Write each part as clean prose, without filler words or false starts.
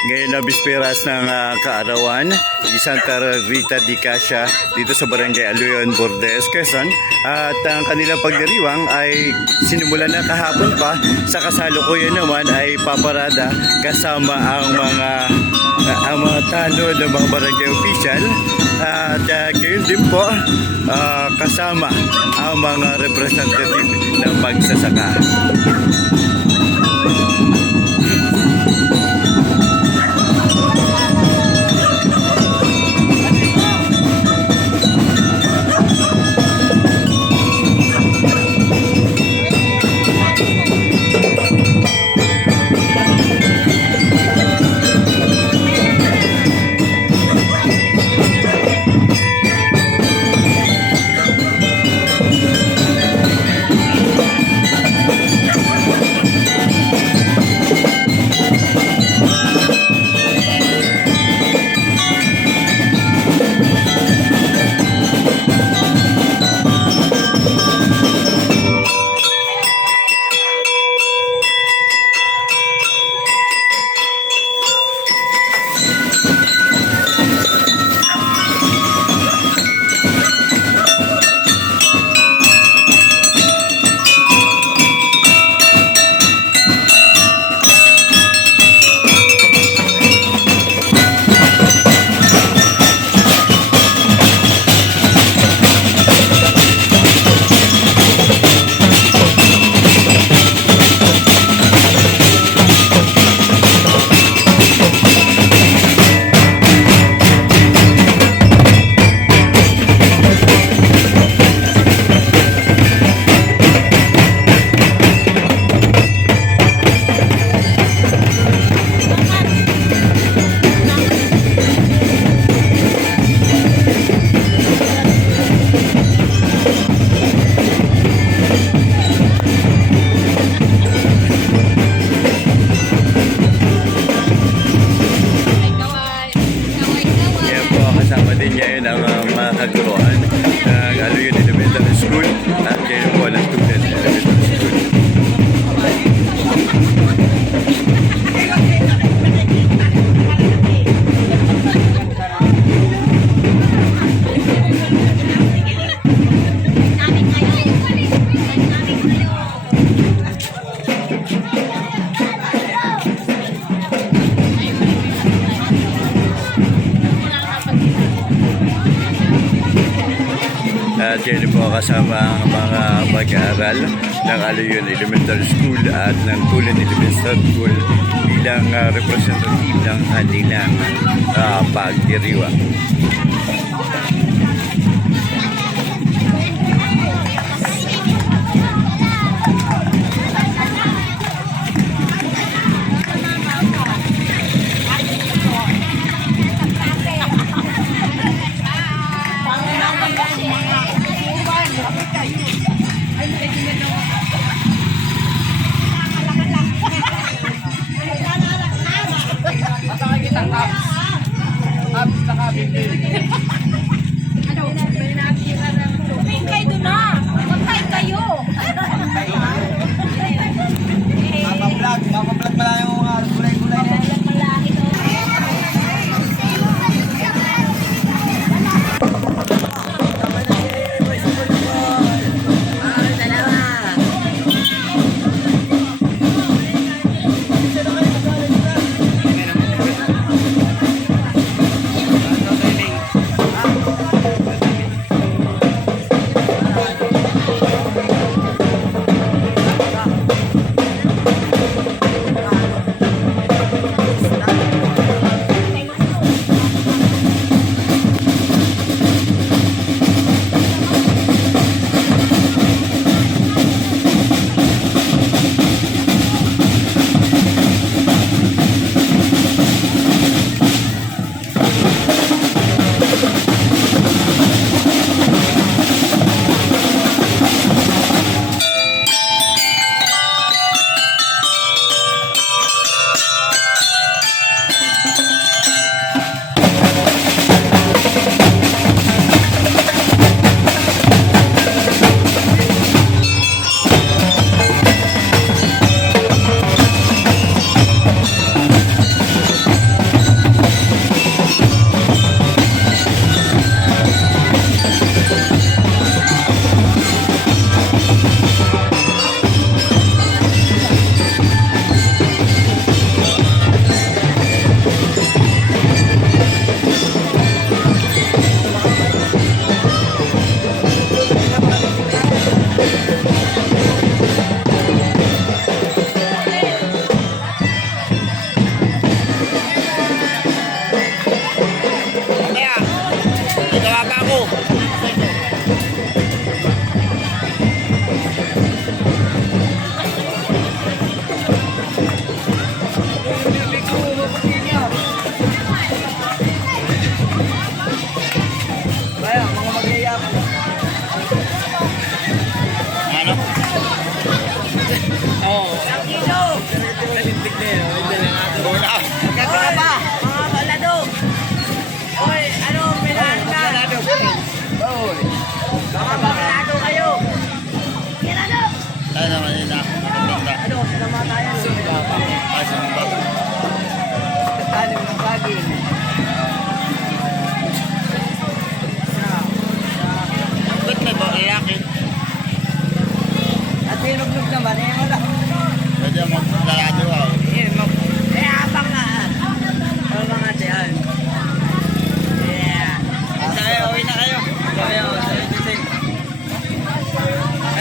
ngayon na bisperas ng kaarawan ni Santa Rita di Cassia dito sa Barangay Aluyon, Bordes, Quezon. At ang kanilang pagdiriwang ay sinimulan na kahapon pa. Sa kasalukuyan naman ay paparada kasama ang mga tanod ng mga barangay official. At gayon din po kasama ang mga representative ng magsasaka. Kasama din ngayon ang mga kaguruan ng Aluyon Elementary School at ngayon po ng Tulen Elementary School. At yan po kasama ang mga mag-aaral ng Aluyon Elementary School at ng Tulen Elementary School bilang representative ng kanilang pagdiriwang. Magkano ka pa? Mga balado. Oy, ano, milaan ka? Mga balado kayo. Milano. Tayo naman yun na. Ano, sinama tayo. Talim ng saging. Ba't may lalaki? At hinugnog naman, eh wala. Pwede mo lalaki wow. Abang nga. Abang nga diyan. Yeah. Tayo, uwi na kayo.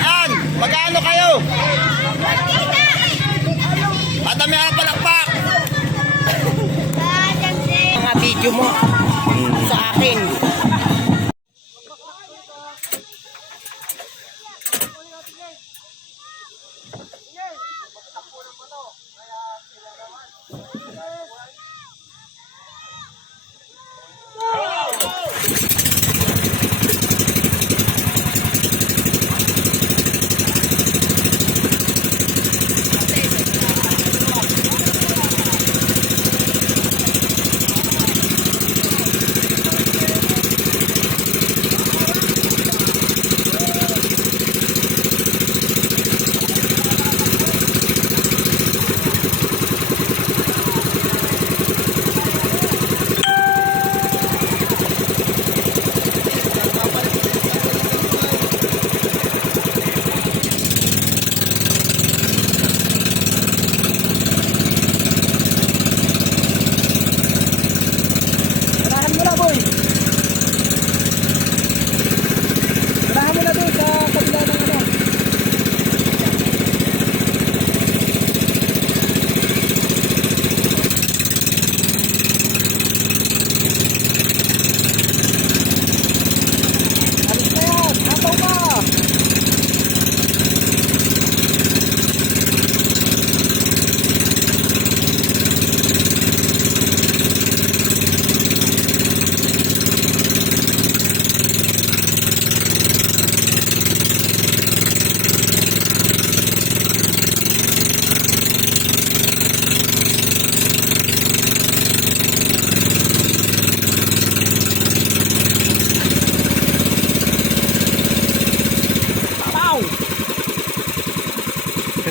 An! Magkano kayo? Patami ang palakpak! Mga video mo sa akin.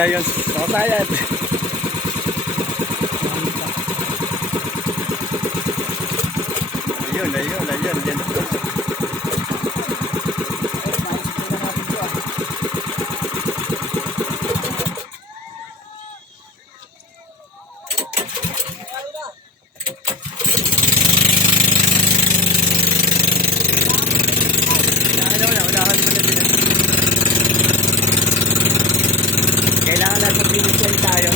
Tayo sa bayad. Ayun. Yan. Kailangan natin pinityan tayo.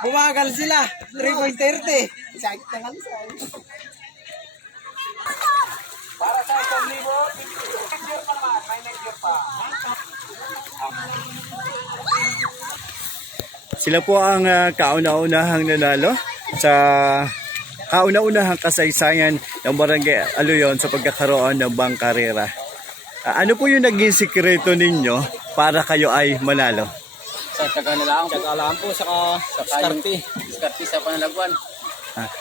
Bumagal sila. 3.30. Sakit na kami sa para sa 1,000, next year pa naman. May next year pa. Si Sila po ang kauna-unahang nanalo sa kauna-unahang kasaysayan ng Barangay Aluyon sa pagkakaroon ng bangkarera. Ano po yung naging sikreto ninyo para kayo ay manalo? Sa taga-alaan po, saka skarte sa panalagwan.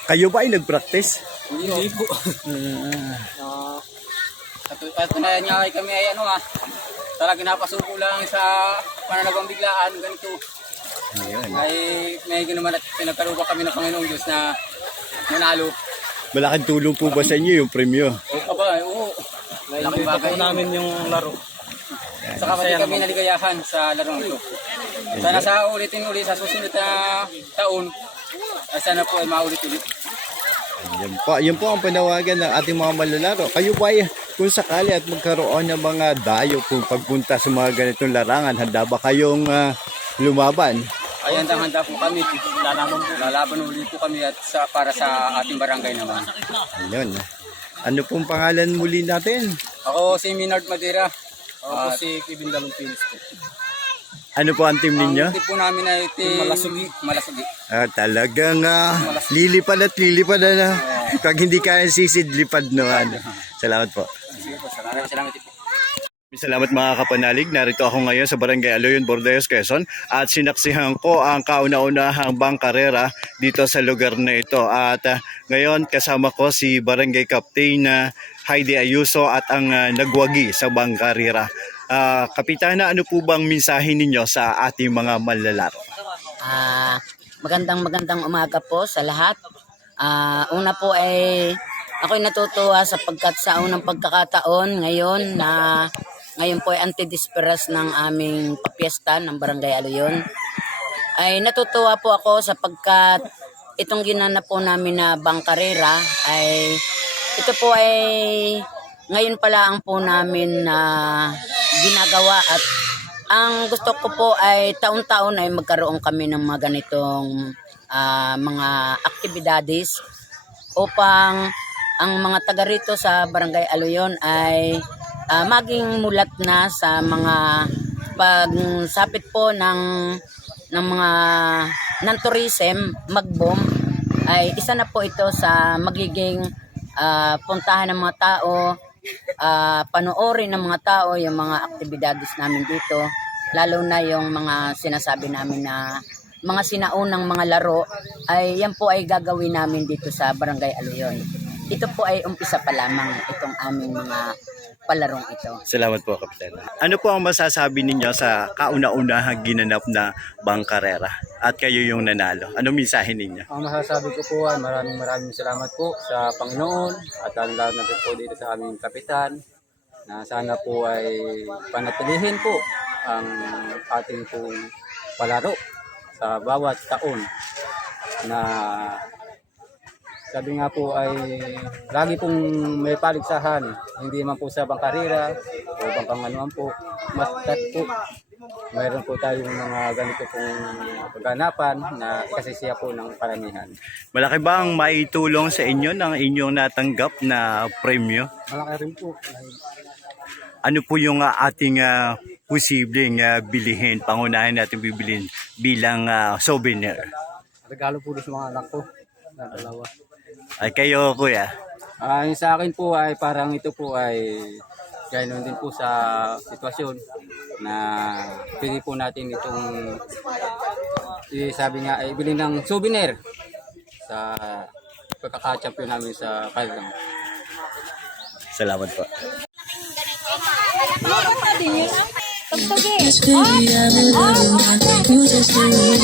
Kayo ba ay nag-practice? Hindi po. Katunayan nga kami ay talaga napasuko lang sa panalagwang biglaan, ganito. Ayun. Ay may ginaman at pinagkaruba kami ng Panginoong Diyos na manalo. Malaking tulong po ba sa inyo yung premyo? Oo ba? Oo. Laking bagay namin yung laro. Saka pati kami naligayahan sa larong ito. Sana sa ulitin ulit sa susunod na taon, ay sana po ay maulit-ulit. Yan po ang panawagan ng ating mga malalaro. Kayo ba ay kung sakali at magkaroon ng mga dayo kung pagpunta sa mga ganitong larangan, handa ba kayong lumaban? Ay handang-handa po kami. Lalaban ulit po kami at para sa ating barangay naman. Ayun. Ano pong pangalan muli natin? Ako si Minard Madera. Ako si Kevin Dalumpins po. Ano po ang team ninyo? Ang team po namin ay team Malasugi. Talagang lilipad at lilipad na. Pag hindi kaya sisid, lipad no. Salamat po. Sige po, salamat po. Salamat mga kapanalig. Narito ako ngayon sa Barangay Aluyon, Bordeos, Quezon at sinaksihan ko ang kauna-unahang bangkarera dito sa lugar na ito. At ngayon kasama ko si Barangay Captain Heidi Ayuso at ang nagwagi sa bangkarera. Kapitana, ano po bang mensahe ninyo sa ating mga malalaro? Magandang umaga po sa lahat. Una po ay ako'y natutuwa sapagkat sa unang pagkakataon ngayon po ay antidisperas ng aming papiesta ng Barangay Aluyon. Ay natutuwa po ako sapagkat itong ginanap po namin na bangkarera ay ito po ay ngayon pala ang po namin na ginagawa at ang gusto ko po ay taon-taon ay magkaroon kami ng mga ganitong mga aktibidades upang ang mga taga rito sa Barangay Aluyon ay maging mulat na sa mga pagsapit po ng mga ng tourism, mag-boom ay isa na po ito sa magiging puntahan ng mga tao, panoorin ng mga tao yung mga aktibidades namin dito, lalo na yung mga sinasabi namin na mga sinaunang mga laro ay yan po ay gagawin namin dito sa Barangay Aluyon. Ito po ay umpisa pa lamang itong aming mga palarong ito. Salamat po, Kapitan. Ano po ang masasabi ninyo sa kauna-unahang ginanap na bangkarera at kayo yung nanalo? Anong mensahe ninyo? Ang masasabi ko po ay maraming salamat po sa Panginoon at lalo na po dito sa aming kapitan na sana po ay panatilihin po ang ating pong palaro sa bawat taon na sabi nga po ay lagi pong may paligsahan, hindi man po sa bangkarera o bangkanganuan po, basta po mayroon po tayong mga ganito pong pagganapan na ikasisiya po ng paramihan. Malaki ba ang maitulong sa inyo ng inyong natanggap na premyo? Malaki rin po. Ano po yung ating posibleng bilihin, pangunahin natin bibilin bilang souvenir? Regalo po sa mga anak ko na dalawa. Ay kayo, kuya? Yung sa akin po ay parang ito po ay ganoon din po sa sitwasyon na pili po natin itong sabi nga ay bilhin ng souvenir sa pagkaka-champion namin sa Kalgang. Salamat po. Yes, baby, I'm a little man. You just do it.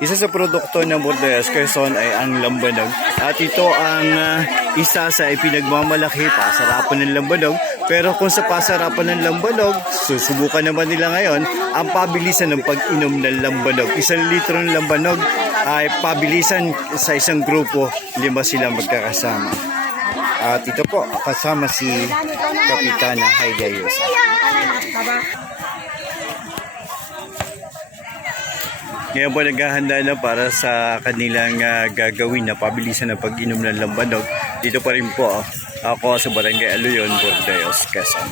Isa sa produkto ng Bordeaux, Quezon ay ang lambanog. At ito ang isa sa ipinagmamalaki pasarapan ng lambanog. Pero kung sa pasarapan ng lambanog, susubukan naman nila ngayon ang pabilisan ng pag-inom ng lambanog. 1 litro ng lambanog ay pabilisan sa isang grupo, 5 sila magkakasama. At ito po, kasama si Kapitana Haida Yusa. Ngayon po naghahanda na para sa kanilang gagawin na pabilisan ng pag-inom ng lambanog. Dito pa rin po ako sa Barangay Aluyon, Bordeaux, Quezon.